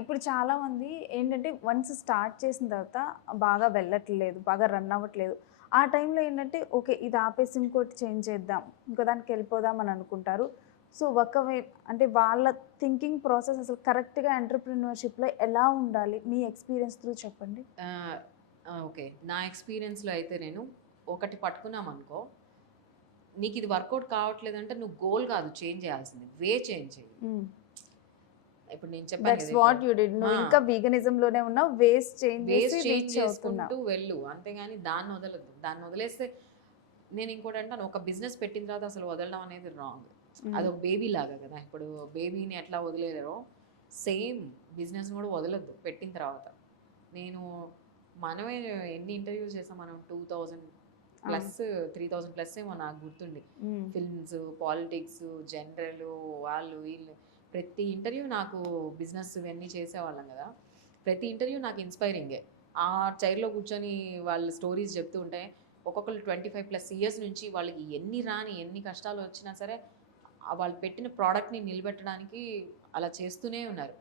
ఇప్పుడు చాలా మంది ఏంటంటే వన్స్ స్టార్ట్ చేసిన తర్వాత బాగా వెళ్ళట్లేదు బాగా రన్ అవ్వట్లేదు. ఆ టైంలో ఏంటంటే ఓకే ఇది ఆపేసి ఇంకోటి చేంజ్ చేద్దాం ఇంకో దానికి వెళ్ళిపోదాం అని అనుకుంటారు. సో ఒకవే అంటే వాళ్ళ థింకింగ్ ప్రాసెస్ అసలు కరెక్ట్గా ఎంటర్ప్రినర్షిప్లో ఎలా ఉండాలి? మీ ఎక్స్పీరియన్స్ త్రూ చెప్పండి. ఓకే. నా ఎక్స్పీరియన్స్లో అయితే నేను ఒకటి పట్టుకున్నాం అనుకో నీకు ఇది వర్కౌట్ కావట్లేదు అంటే నువ్వు గోల్ కాదు చేంజ్ చేయాల్సింది. వే చేంజ్ చేయి. ఇప్పుడు నేను దట్స్ వాట్ యూ డిడ్ ఆ. ఇంకా veganism లోనే ఉన్నావు. వేస్ట్ చేంజ్ వేస్ట్ చేంజ్ చేసుకుంటూ వెళ్ళు. అంతేగాని దాన్ని వదలద్దు. దాన్ని వదిలేస్తే నేను ఇంకోటి అంటాను. ఒక బిజినెస్ పెట్టిన తర్వాత అసలు వదలడం అనేది రాంగ్ అది ఒక బేబీ లాగా కదా. ఇప్పుడు బేబీని ఎట్లా వదిలేరో సేమ్ బిజినెస్ కూడా వదలొద్దు పెట్టిన తర్వాత. నేను మనమే ఎన్ని ఇంటర్వ్యూస్ చేసాం మనం? Two thousand plus three thousand plus ఏమో నాకు గుర్తుండి. ఫిల్మ్స్ పాలిటిక్స్ జనరల్ వాళ్ళు వీళ్ళు. ప్రతి ఇంటర్వ్యూ నాకు బిజినెస్ ఇవన్నీ చేసేవాళ్ళం కదా. ప్రతి ఇంటర్వ్యూ నాకు ఇన్స్పైరింగే. ఆ చైర్లో కూర్చొని వాళ్ళ స్టోరీస్ చెప్తూ ఉంటే ఒక్కొక్కరు ట్వంటీ ఫైవ్ ప్లస్ ఇయర్స్ నుంచి వాళ్ళకి ఎన్ని రాని ఎన్ని కష్టాలు వచ్చినా సరే వాళ్ళు పెట్టిన ప్రోడక్ట్ని నిలబెట్టడానికి అలా చేస్తూనే ఉన్నారు.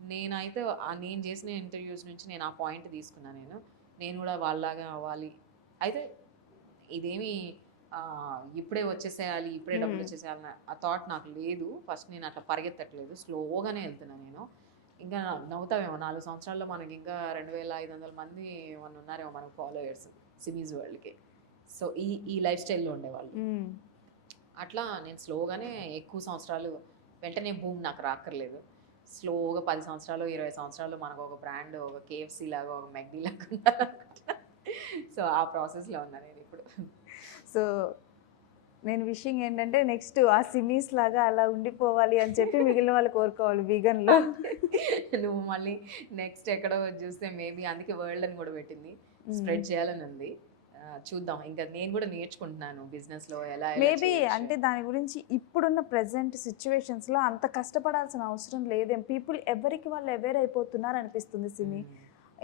నేనైతే నేను చేసిన ఇంటర్వ్యూస్ నుంచి నేను ఆ పాయింట్ తీసుకున్నాను నేను. నేను కూడా వాళ్ళలాగా అవ్వాలి. అయితే ఇదేమి ఇప్పుడే వచ్చేసేయాలి ఇప్పుడే డబ్బులు. వచ్చేసేయాలి ఆ థాట్ నాకు లేదు. ఫస్ట్ నేను అట్లా పరిగెత్తట్లేదు. స్లోగానే వెళ్తున్నాను నేను. ఇంకా నవ్వుతామేమో. నాలుగు సంవత్సరాల్లో మనకి ఇంకా రెండు వేల ఐదు వందల మంది మన ఉన్నారేమో మనకు ఫాలోయర్స్ సిమీస్ వరల్డ్కి. సో ఈ ఈ లైఫ్ స్టైల్లో ఉండేవాళ్ళు. అట్లా నేను స్లోగానే ఎక్కువ సంవత్సరాలు వెంటనే భూమి నాకు రాక్కర్లేదు. స్లోగా పది సంవత్సరాలు ఇరవై సంవత్సరాలు మనకు ఒక బ్రాండ్ ఒక కేఎఫ్సి లాగా ఒక మెగ్డీ లాగా సో ఆ ప్రాసెస్లో ఉన్నా నేను ఇప్పుడు. సో నేను విషింగ్ ఏంటంటే నెక్స్ట్ ఆ సిమీస్ లాగా అలా ఉండిపోవాలి అని చెప్పి మిగిలిన వాళ్ళు కోరుకోవాలి vegan లో నువ్వు మళ్ళీ నెక్స్ట్ ఎక్కడో చూస్తే మేబీ అందుకే వరల్డ్ అని కూడా పెట్టింది. స్ప్రెడ్ చేయాలని ఉంది. చూద్దాం. ఇంకా నేను కూడా నేర్చుకుంటున్నాను business లో ఎలా మేబీ. అంటే దాని గురించి ఇప్పుడున్న ప్రజెంట్లో అంత కష్టపడాల్సిన అవసరం లేదేం? పీపుల్ ఎవరికి వాళ్ళు అవేర్ అయిపోతున్నారు అనిపిస్తుంది సిమి.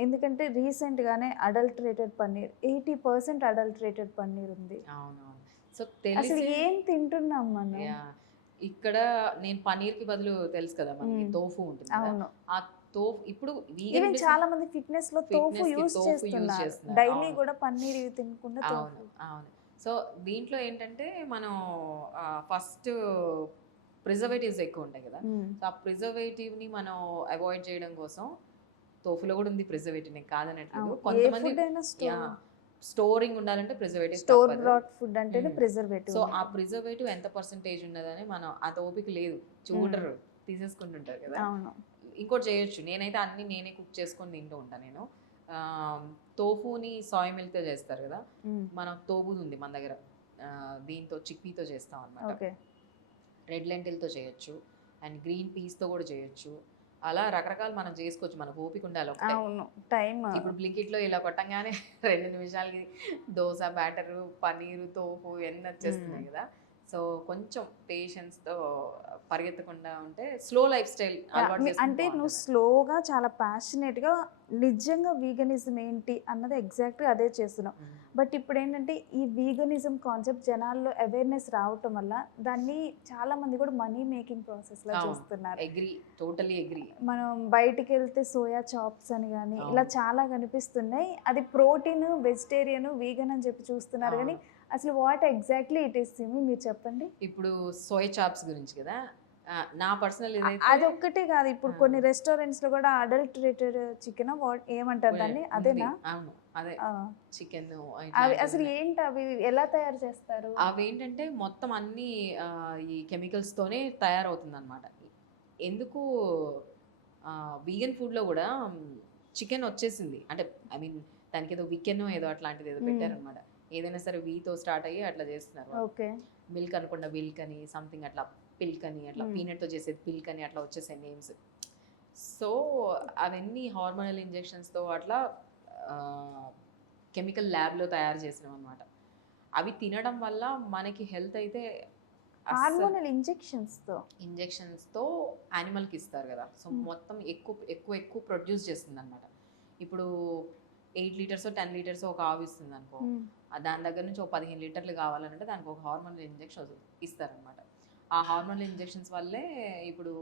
ఎందుకంటే recent గానే adulterated paneer eighty percent adulterated paneer ఉంది సో అసలు ఏం తింటున్నాం మనం. ఇక్కడ నేను పన్నీర్కి బదులు తెలుసు కదా మనకి. తోఫు ఉంటుంది. అవును ఆ తోఫు ఇప్పుడు ఈవెన్ చాలా మంది ఫిట్నెస్లో తోఫు యూస్ చేస్తున్నారు. డైలీ. కూడా పన్నీర్ ఇవి తినకుండా అవును అవును సో దీంట్లో ఏంటంటే మనం ఫస్ట్ ప్రిజర్వేటివ్స్ ఎక్కువ ఉంటాయి కదా. సో ఆ preservative ని మనం అవాయిడ్ చేయడం కోసం తోఫులో కూడా ఉంది ప్రిజర్వేటివ్ నేను కాదనట్లేదు. కొంతమంది స్టోరింగ్ ఉండాలంటే preservative store bread food hmm. Preservative so ఆ ప్రిజర్వేటివ్ ఎంత పర్సంటేజ్ ఉన్నదని మనం అంత ఓపిక లేదు. చూడరు తీసేసుకుంటుంటారు కదా. ఇంకోటి చేయొచ్చు. నేనైతే అన్ని నేనే కుక్ చేసుకొని తింటూ ఉంటాను నేను. ఆ, తోఫుని సాయ్ మిల్క్తో చేస్తారు కదా. మన తోబుది ఉంది మన దగ్గర. ఆ, దీంతో చిక్పీతో చేస్తాం అనమాట ఓకే. రెడ్ లెంటిల్తో చేయొచ్చు. అండ్ గ్రీన్ పీస్తో కూడా చేయొచ్చు. అలా రకరకాలు మనం చేసుకోవచ్చు. మనకు ఓపిక ఉండాలి అవును. టైం ఇప్పుడు బ్లింకిట్లో ఇలా కొట్టంగానే రెండు నిమిషాలకి దోశ బ్యాటరు పన్నీరు తోపు ఇవన్నీ వచ్చేస్తున్నాయి కదా. సో కొంచెం పేషెన్స్తో పరిగెత్తకుండా ఉంటే స్లో లైఫ్ స్టైల్ అంటే నువ్వు స్లోగా చాలా passionate గా నిజంగా వీగనిజం ఏంటి అన్నది ఎగ్జాక్ట్గా అదే చేస్తున్నావు. బట్ ఇప్పుడు ఏంటంటే ఈ వీగనిజం కాన్సెప్ట్ జనాల్లో అవేర్నెస్ రావటం వల్ల దాన్ని చాలా మంది కూడా మనీ మేకింగ్ ప్రాసెస్లో అవును. చూస్తున్నారు. అగ్రి టోటలీ అగ్రి మనం బయటికి వెళ్తే సోయా చాప్స్ అని కానీ. ఇలా చాలా కనిపిస్తున్నాయి. అది ప్రోటీన్ వెజిటేరియన్ వీగన్ అని చెప్పి చూస్తున్నారు కానీ అసలు వాట్ ఎగ్జాక్ట్లీ ఇట్ ఈస్ మీరు చెప్పండి. ఇప్పుడు సోయ్ చాప్స్ గురించి కదా. నా పర్సనల్ అది ఒక్కటే కాదు. ఇప్పుడు. కొన్ని రెస్టారెంట్స్లో కూడా అడల్టరేటెడ్ చికెన్ వాట్ ఏమంటారు దాన్ని. అదేనా? అవును. అదే. చికెన్ అవి అసలు ఏంటి అవి? ఎలా తయారు చేస్తారు? అవి ఏంటంటే మొత్తం అన్ని ఈ chemicals తోనే తయారవుతుంది అనమాట ఎందుకు వీగన్ ఫుడ్లో కూడా చికెన్ వచ్చేసింది. అంటే ఐ మీన్ దానికి ఏదో వికెన్ ఏదో అట్లాంటిది ఏదో. పెట్టారనమాట ఏదైనా సరే వీతో స్టార్ట్ అయ్యి అట్లా చేస్తున్నారు ఓకే. మిల్క్ అనుకుండా మిల్క్ అని సంథింగ్ అట్లా పిల్క్ అని అట్లా Hmm. పీనట్తో చేసేది పిల్క్ అని అట్లా వచ్చేసాయి నేమ్స్. సో అవన్నీ హార్మోనల్ ఇంజెక్షన్స్తో అట్లా కెమికల్ ల్యాబ్లో తయారు చేసినాం అనమాట అవి తినడం వల్ల మనకి హెల్త్ అయితే హార్మోనల్ ఇంజెక్షన్స్తో? ఇంజెక్షన్స్తో యానిమల్కి ఇస్తారు కదా. So Hmm. మొత్తం ఎక్కువ ఎక్కువ ఎక్కువ ప్రొడ్యూస్ చేస్తుంది అనమాట ఇప్పుడు ఎయిట్ లీటర్స్ టెన్ లీటర్స్ ఒక ఆవు ఇస్తుంది అనుకో దాని దగ్గర నుంచి ఒక పదిహేను లీటర్లు కావాలంటే దానికి ఒక హార్మోనల్ ఇంజెక్షన్ ఇస్తారనమాట ఆ హార్మోనల్ ఇంజెక్షన్స్ వల్లే ఇప్పుడు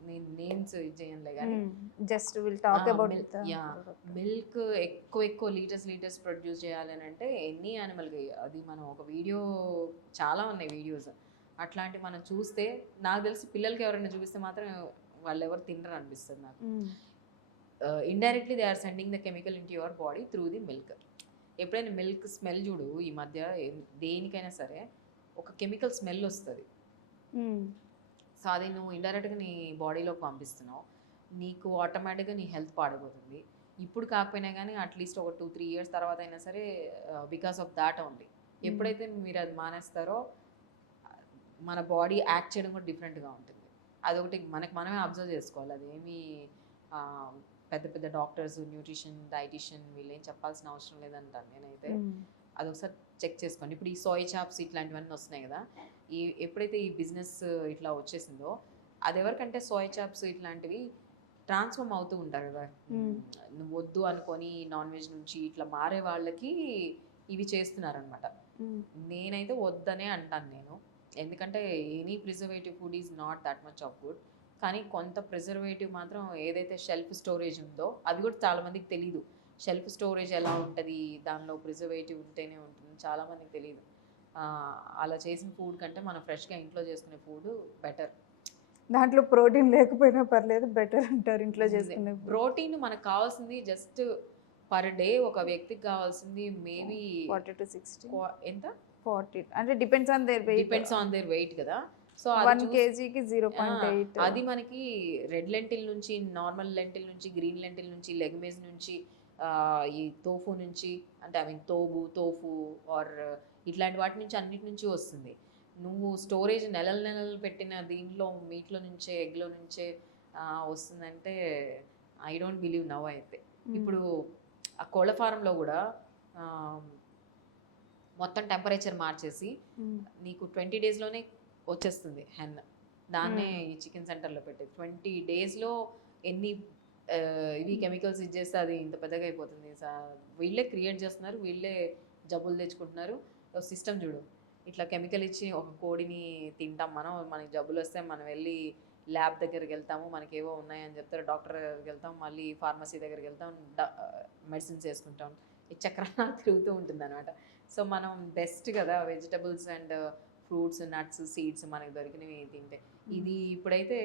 నేను నేమ్స్ చేయనులే కానీ just will talk about yeah. Milk ఎక్కువ ఎక్కువ లీటర్స్ లీటర్స్ ప్రొడ్యూస్ చేయాలని అంటే ఎన్ని యానిమల్కి అది మనం ఒక వీడియో చాలా ఉన్నాయి వీడియోస్ అట్లాంటి మనం చూస్తే నాకు తెలిసి పిల్లలకి ఎవరైనా చూపిస్తే మాత్రం వాళ్ళు ఎవరు తినరు అనిపిస్తుంది నాకు indirectly they are sending the chemical in your body through the milk ఎప్పుడైనా మిల్క్ స్మెల్ చూడు ఈ మధ్య దేనికైనా సరే ఒక కెమికల్ స్మెల్ వస్తుంది. సో అది నువ్వు ఇండైరెక్ట్గా నీ బాడీలోకి పంపిస్తున్నావు. నీకు ఆటోమేటిక్గా నీ హెల్త్ పాడైపోతుంది. ఇప్పుడు కాకపోయినా కానీ అట్లీస్ట్ ఒక టూ త్రీ ఇయర్స్ తర్వాత అయినా సరే బికాస్ ఆఫ్ దాట్ ఓన్లీ ఎప్పుడైతే మీరు అది మానేస్తారో మన బాడీ యాక్ట్ చేయడం కూడా డిఫరెంట్గా ఉంటుంది. అదొకటి మనకి మనమే అబ్జర్వ్ చేసుకోవాలి. అదేమి ఆ, పెద్ద పెద్ద డాక్టర్స్ న్యూట్రిషన్ డైటిషియన్ వీళ్ళు ఏం చెప్పాల్సిన అవసరం లేదంటాను నేనైతే. అది ఒకసారి చెక్ చేసుకోండి. ఇప్పుడు ఈ సోయ్ చాప్స్ ఇట్లాంటివన్నీ వస్తున్నాయి కదా ఈ ఎప్పుడైతే ఈ బిజినెస్ ఇట్లా వచ్చేసిందో అది ఎవరికంటే సోయ్ చాప్స్ ఇట్లాంటివి ట్రాన్స్ఫార్మ్ అవుతూ ఉంటారు కదా. నువ్వు వద్దు అనుకొని నాన్ వెజ్ నుంచి ఇట్లా మారే వాళ్ళకి ఇవి చేస్తున్నారనమాట. నేనైతే వద్దనే అంటాను నేను. ఎందుకంటే any preservative food is not that much of good. కానీ కొంత ప్రిజర్వేటివ్ మాత్రం ఏదైతే షెల్ఫ్ స్టోరేజ్ ఉందో అది కూడా చాలా మందికి తెలియదు షెల్ఫ్ స్టోరేజ్ ఎలా ఉంటుంది? దానిలో ప్రిజర్వేటివ్ ఉంటేనే ఉంటుంది. చాలా మందికి తెలియదు అలా చేసిన ఫుడ్ కంటే మనం ఫ్రెష్గా ఇంట్లో చేసుకునే ఫుడ్ బెటర్ దాంట్లో ప్రోటీన్ లేకపోయినా పర్లేదు బెటర్ అంటారు ఇంట్లో చేసుకునే. ప్రోటీన్ మనకు కావాల్సింది జస్ట్ పర్ డే ఒక వ్యక్తికి కావాల్సింది మేబీ ఫార్టీ టు సిక్స్టీ ఎంత? ఫార్టీ అంటే depends on their weight depends on their weight కదా. సో వన్ కేజీకి జీరో పాయింట్ ఎయిట్. అది మనకి రెడ్ లెంటిల్ నుంచి నార్మల్ లెంటిల్ నుంచి గ్రీన్ లెంటిల్ నుంచి లెగ్మేజ్ నుంచి ఈ తోఫు నుంచి అంటే I mean tofu tofu or ఇట్లాంటి వాటి నుంచి అన్నిటి నుంచి వస్తుంది. నువ్వు స్టోరేజ్ నెలలు నెలలు పెట్టిన దీంట్లో మీట్లో నుంచే ఎగ్లో నుంచే వస్తుందంటే ఐ డోంట్ బిలీవ్ నవ్ అయితే. ఇప్పుడు ఆ కోళ్ళ ఫారంలో కూడా మొత్తం టెంపరేచర్ మార్చేసి నీకు ట్వంటీ డేస్లోనే వచ్చేస్తుంది హెన్. దాన్నే ఈ చికెన్ సెంటర్లో పెట్టేది. ట్వంటీ డేస్లో ఎన్ని ఇవి కెమికల్స్ ఇచ్చేస్తే అది ఇంత పెద్దగా అయిపోతుంది. వీళ్ళే క్రియేట్ చేస్తున్నారు వీళ్ళే జబ్బులు తెచ్చుకుంటున్నారు. సిస్టమ్ చూడు. ఇట్లా కెమికల్ ఇచ్చి ఒక కోడిని తింటాం మనం మనకి జబ్బులు వస్తే మనం వెళ్ళి ల్యాబ్ దగ్గరికి వెళ్తాము మనకి ఏవో ఉన్నాయని చెప్తారు డాక్టర్ దగ్గరికి వెళ్తాం మళ్ళీ ఫార్మసీ దగ్గరికి వెళ్తాం మెడిసిన్స్ వేసుకుంటాం. ఈ చక్రం తిరుగుతూ ఉంటుంది అనమాట సో మనం బెస్ట్ కదా vegetables and fruits nuts seeds మనకి దొరికినవి తింటే. ఇది ఇప్పుడైతే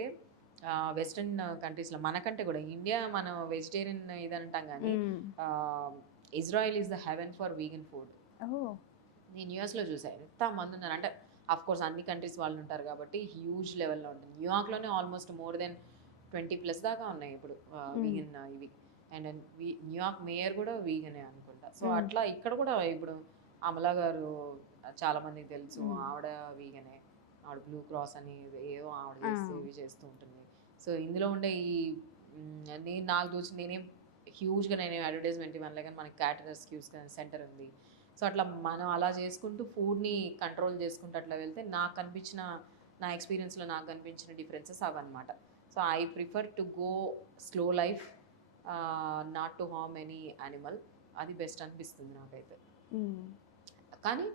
వెస్ట్రన్ కంట్రీస్లో మనకంటే కూడా ఇండియా మనం వెజిటేరియన్ ఇది అంటాం కానీ Israel is the heaven for vegan food. నేను యూఎస్లో చూసాను ఎంత మంది ఉన్నారు. అంటే అఫ్ కోర్స్ అన్ని కంట్రీస్ వాళ్ళు ఉంటారు కాబట్టి హ్యూజ్ లెవెల్లో ఉంటుంది న్యూయార్క్లోనే almost more than twenty plus దాకా ఉన్నాయి ఇప్పుడు. వీగన్ ఇవి. అండ్ న్యూయార్క్ మేయర్ కూడా వీగనే అనుకుంటా. సో. అట్లా ఇక్కడ కూడా ఇప్పుడు అమలా గారు చాలా మందికి తెలుసు. ఆవిడ వీగనే ఆవిడ బ్లూ క్రాస్ అని ఏదో ఆవిడ చేస్తూ. ఇవి చేస్తూ ఉంటుంది. సో ఇందులో ఉండే ఈ నేను నాకు చూసి నేనేం హ్యూజ్గా నేనేం అడ్వర్టైజ్మెంట్ ఇవ్వనులే కానీ మనకి క్యాటరస్ క్యూస్ సెంటర్ ఉంది. సో అట్లా మనం అలా చేసుకుంటూ ఫుడ్ని కంట్రోల్ చేసుకుంటూ అట్లా వెళ్తే నాకు కనిపించిన నా ఎక్స్పీరియన్స్లో నాకు కనిపించిన differences అవన్నమాట. So I prefer to go slow life not to harm any animal అది బెస్ట్ అనిపిస్తుంది నాకైతే. కానీ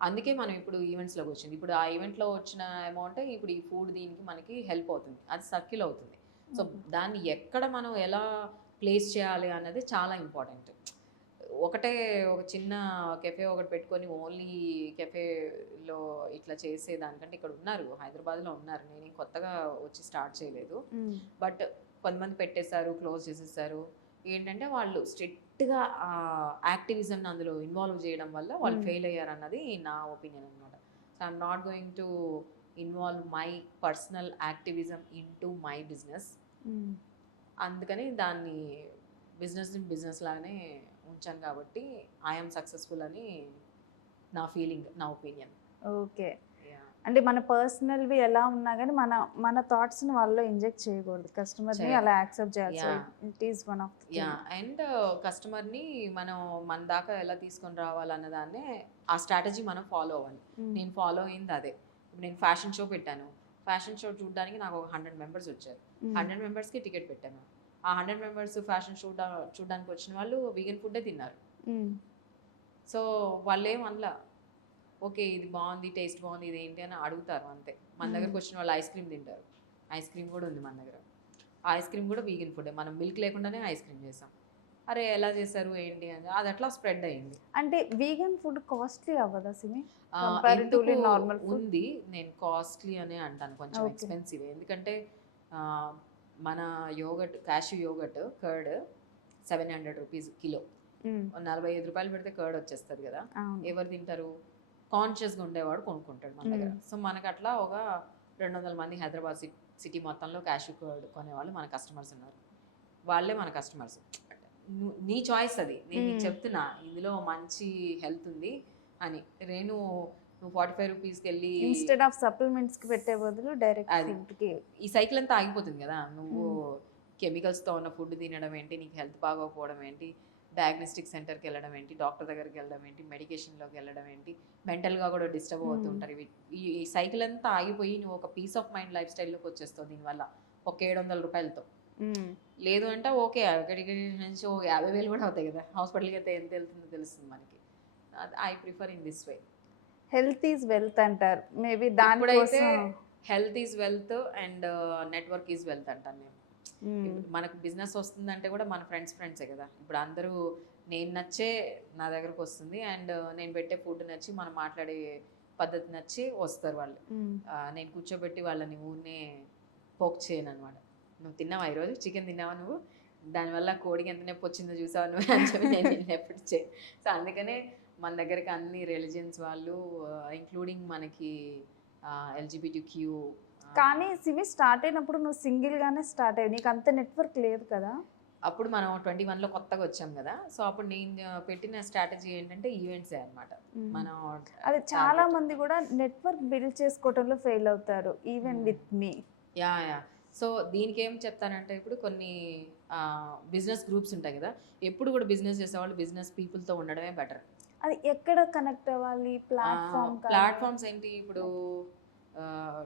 అందుకే మనం ఇప్పుడు ఈవెంట్స్లోకి వచ్చింది. ఇప్పుడు ఆ ఈవెంట్లో వచ్చిన అమౌంట్ ఇప్పుడు ఈ ఫుడ్ దీనికి మనకి హెల్ప్ అవుతుంది. అది సర్కిల్ అవుతుంది. సో దాన్ని ఎక్కడ మనం ఎలా ప్లేస్ చేయాలి అన్నది చాలా ఇంపార్టెంట్ ఒకటే ఒక చిన్న కెఫే ఒకటి పెట్టుకొని ఓన్లీ కెఫేలో ఇట్లా చేసే దానికంటే ఇక్కడ ఉన్నారు. హైదరాబాద్లో ఉన్నారు. నేను కొత్తగా వచ్చి స్టార్ట్ చేయలేదు. బట్ కొంతమంది పెట్టేశారు క్లోజ్ చేసేసారు. ఏంటంటే వాళ్ళు స్ట్రిక్ట్గా యాక్టివిజంని అందులో ఇన్వాల్వ్ చేయడం వల్ల వాళ్ళు. ఫెయిల్ అయ్యారు అన్నది నా ఒపీనియన్ అనమాట so I'm not going to involve my personal activism in to my business. అందుకని దాన్ని బిజినెస్ బిజినెస్ లాగానే ఉంచాను కాబట్టి ఐఎమ్ సక్సెస్ఫుల్ అని నా ఫీలింగ్ నా ఒపీనియన్. ఓకే. అంటే మన పర్సనల్వి ఎలా ఉన్నా కానీ మన మన థాట్స్ని వాళ్ళలో ఇంజెక్ట్ చేయకూడదు. కస్టమర్ని. అలా యాక్సెప్ట్ చేయాలి. It is one of yeah and కస్టమర్ని మనం మన దాకా ఎలా తీసుకొని రావాలన్న దాన్నే ఆ స్ట్రాటజీ మనం ఫాలో అవ్వాలి. నేను ఫాలో అయింది అదే. నేను ఫ్యాషన్ షో పెట్టాను. ఫ్యాషన్ షో చూడడానికి నాకు ఒక హండ్రెడ్ మెంబర్స్ వచ్చారు. హండ్రెడ్ మెంబర్స్కి టికెట్ పెట్టాను. ఆ హండ్రెడ్ మెంబర్స్ ఫ్యాషన్ షో చూడడానికి వచ్చిన వాళ్ళు వీగన్ ఫుడ్డే తిన్నారు. సో వాళ్ళు ఏం అనలా. ఓకే ఇది బాగుంది టేస్ట్ బాగుంది ఇది ఏంటి అని అడుగుతారు అంతే. మన. దగ్గరకు వచ్చిన వాళ్ళు ఐస్ క్రీమ్ తింటారు. ఐస్ క్రీమ్ కూడా ఉంది మన దగ్గర. ఐస్ క్రీమ్ కూడా వీగన్ ఫుడ్ మనం మిల్క్ లేకుండానే ఐస్ క్రీమ్ చేసాం అరే ఎలా చేశారు ఏంటి అని. అది అట్లా స్ప్రెడ్ అయింది. అంటే వీగన్ ఫుడ్ కాస్ట్లీ అవ్వదా సిమి food? ఉంది నేను కాస్ట్లీ అనే అంటాను కొంచెం. ఎక్స్పెన్సివ్. ఎందుకంటే మన yoghurt cash yoghurt curd seven hundred rupees kilo. నలభై ఐదు రూపాయలు పెడితే కర్డ్ వచ్చేస్తుంది కదా. ఎవరు తింటారు? కాన్షియస్గా ఉండేవాడు కొనుక్కుంటాడు మన దగ్గర. మ్మ్. సో మనకి అట్లా ఒక రెండు వందల మంది హైదరాబాద్ సిటీ సిటీ మొత్తంలో క్యాష్ కొనేవాళ్ళు మన కస్టమర్స్ ఉన్నారు. వాళ్ళే మన కస్టమర్స్ నీ చాయిస్ అది. నేను నీకు మ్మ్. చెప్తున్నా ఇందులో మంచి హెల్త్ ఉంది అని. రేణు నువ్వు ఫార్టీ ఫైవ్ రూపీస్కి వెళ్ళి ఇన్స్టెడ్ ఆఫ్ సప్లిమెంట్స్కి పెట్టే బదులు డైరెక్ట్ అది. ఈ సైకిల్ అంతా ఆగిపోతుంది కదా. నువ్వు కెమికల్స్తో ఉన్న ఫుడ్ తినడం ఏంటి? నీకు హెల్త్ బాగోకపోవడం ఏంటి? డయాగ్నోస్టిక్ సెంటర్కి వెళ్ళడం ఏంటి? డాక్టర్ దగ్గరికి వెళ్ళడం ఏంటి? మెడికేషన్లోకి వెళ్ళడం ఏంటి? మెంటల్గా కూడా డిస్టర్బ్ అవుతూ. ఉంటారు. ఇవి- ఈ సైకిల్ అంతా ఆగిపోయి నువ్వు ఒక పీస్ ఆఫ్ మైండ్ లైఫ్ స్టైల్లోకి వచ్చేస్తావు దీనివల్ల. ఒక ఏడు వందల రూపాయలతో. లేదు అంటే ఓకే అక్కడికి నుంచి ఓ యాభై వేలు కూడా అవుతాయి కదా. హాస్పిటల్కి అయితే ఎంత వెళ్తుందో తెలుస్తుంది మనకి. I prefer in this way health is wealth అంటారు. మేబీ ఇప్పుడైతే దానికోసం health is wealth and network is wealth అంటాను నేను. మనకు బిజినెస్ వస్తుందంటే కూడా మన ఫ్రెండ్స్ ఫ్రెండ్సే కదా. ఇప్పుడు అందరూ నేను నచ్చే నా దగ్గరకు వస్తుంది. అండ్ నేను పెట్టే ఫుడ్ నచ్చి మనం మాట్లాడే పద్ధతి నచ్చి వస్తారు వాళ్ళు. నేను కూర్చోబెట్టి వాళ్ళని ఊరినే పోక్ చేయను అనమాట నువ్వు తిన్నావా ఈరోజు? చికెన్ తిన్నావా నువ్వు? దానివల్ల కోడికి ఎంత నొప్పి వచ్చిందో చూసావా నువ్వు? అని చెప్పి నేను ఎప్పుడు చే సో అందుకనే మన దగ్గరికి అన్ని రిలీజియన్స్ వాళ్ళు ఇంక్లూడింగ్ మనకి ఎల్జిబిటి క్యూ కానీ సిమి స్టార్ట్ అయినప్పుడు నువ్వు సింగిల్ గానే స్టార్ట్ అయ్యి నీకు అంత నెట్వర్క్ లేదు కదా? అప్పుడు మనం ట్వంటీ వన్లో కొత్తగా వచ్చాం కదా. సో అప్పుడు నేను పెట్టిన స్ట్రాటజీ ఏంటంటే ఈవెంట్సే అనమాట. మనం అది చాలా. మంది కూడా నెట్వర్క్ బిల్డ్ చేసుకోవటంలో ఫెయిల్ అవుతారు even. With me. Yeah yeah. So దీనికి ఏం చెప్తానంటే ఇప్పుడు కొన్ని బిజినెస్ గ్రూప్స్ ఉంటాయి కదా. ఎప్పుడు కూడా బిజినెస్ చేసేవాళ్ళు బిజినెస్ పీపుల్తో ఉండడమే బెటర్. అది ఎక్కడ కనెక్ట్ అవ్వాలి? ప్లాట్ఫామ్ ప్లాట్ఫామ్స్ ఏంటి ఇప్పుడు?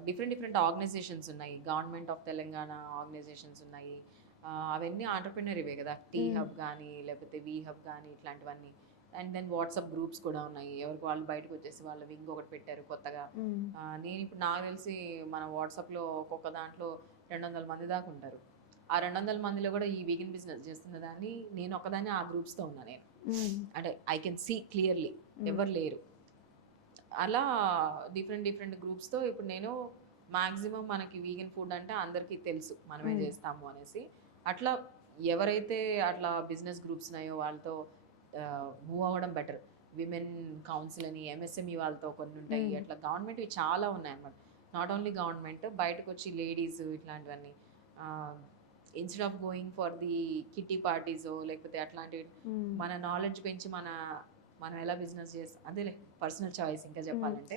డిఫరెంట్ డిఫరెంట్ ఆర్గనైజేషన్స్ ఉన్నాయి. గవర్నమెంట్ ఆఫ్ తెలంగాణ ఆర్గనైజేషన్స్ ఉన్నాయి. అవన్నీ ఆంటర్ప్రినర్ ఇవే కదా. Tea Hmm. హబ్ కానీ లేకపోతే వి హబ్ కానీ ఇట్లాంటివన్నీ. అండ్ దెన్ వాట్సాప్ గ్రూప్స్ కూడా ఉన్నాయి. ఎవరికి వాళ్ళు బయటకు వచ్చేసి వాళ్ళ వింగ్ ఒకటి పెట్టారు కొత్తగా. ఆ, నేను ఇప్పుడు నాకు తెలిసి మన వాట్సాప్లో ఒక్కొక్క దాంట్లో రెండు వందల మంది దాకా ఉంటారు. ఆ రెండు వందల మందిలో కూడా ఈ వీగన్ బిజినెస్ చేస్తున్న దాన్ని నేను ఒకదాన్ని ఆ గ్రూప్స్తో ఉన్నా నేను. అంటే ఐ కెన్ సీ క్లియర్లీ ఎవరు లేరు. అలా డిఫరెంట్ డిఫరెంట్ గ్రూప్స్తో ఇప్పుడు నేను మాక్సిమం మనకి వీగన్ ఫుడ్ అంటే అందరికీ తెలుసు మనమే. చేస్తాము అనేసి అట్లా ఎవరైతే అట్లా బిజినెస్ గ్రూప్స్ ఉన్నాయో వాళ్ళతో మూవ్ అవ్వడం బెటర్ విమెన్ కౌన్సిల్ అని ఎంఎస్ఎంఈ వాళ్ళతో కొన్ని ఉంటాయి. అట్లా గవర్నమెంట్ చాలా ఉన్నాయి అన్నమాట నాట్ ఓన్లీ గవర్నమెంట్ బయటకు వచ్చి లేడీస్ ఇట్లాంటివన్నీ instead of going for the kitty parties లేకపోతే అట్లాంటివి మన నాలెడ్జ్ పెంచి మన మనం ఎలా బిజినెస్ చేస్తాం అదేలే పర్సనల్ చాయిస్ ఇంకా చెప్పాలంటే.